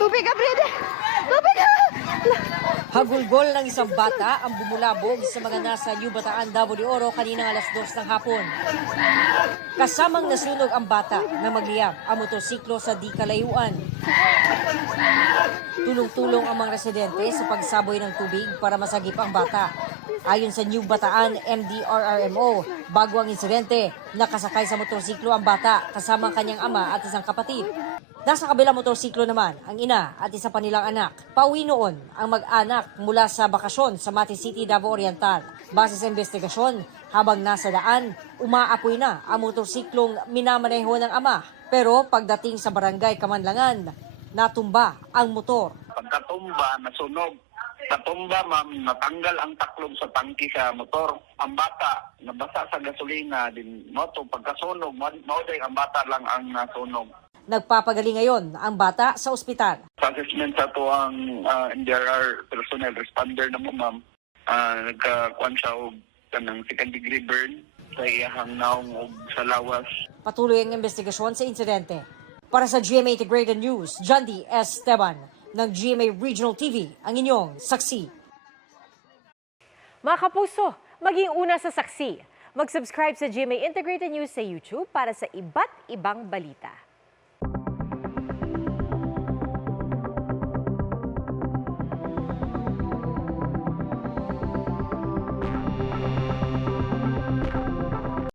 Tubig ka, Brede! Tubig ka! Hagulgol ng isang bata ang bumulabog sa mga nasa New Bataan, Davao de Oro kaninang alas 2 ng hapon. Kasamang nasunog ang bata na magliyab ang motorsiklo sa di kalayuan. Tulong-tulong ang mga residente sa pagsaboy ng tubig para masagip ang bata. Ayon sa New Bataan MDRRMO, bago ang insidente, nakasakay sa motorsiklo ang bata kasama ang kanyang ama at isang kapatid. Nasa kabilang motorsiklo naman ang ina at isa pa nilang anak. Pauwi noon ang mag-anak mula sa bakasyon sa Mati City, Davao Oriental. Base sa investigasyon, habang nasa daan, umaapoy na ang motorsiklong minamaneho ng ama. Pero pagdating sa barangay Kamanlangan, natumba ang motor. Pagkatumba, nasunog. Natumba, ma'am, natanggal ang taklog sa tangki sa motor. Ang bata, nabasa sa gasolina, din moto, pagkasunog, mauday ang bata lang ang nasunog. Nagpapagaling ngayon ang bata sa ospital. Sa assessment sa ito ang NDRR personnel responder na mo, ma'am, nagkakuan siya og kanang second degree burn sa iyahang naong og sa lawas. Patuloy ang investigasyon sa insidente. Para sa GMA Integrated News, John D. Esteban ng GMA Regional TV, ang inyong saksi. Mga kapuso, maging una sa saksi. Mag-subscribe sa GMA Integrated News sa YouTube para sa iba't ibang balita.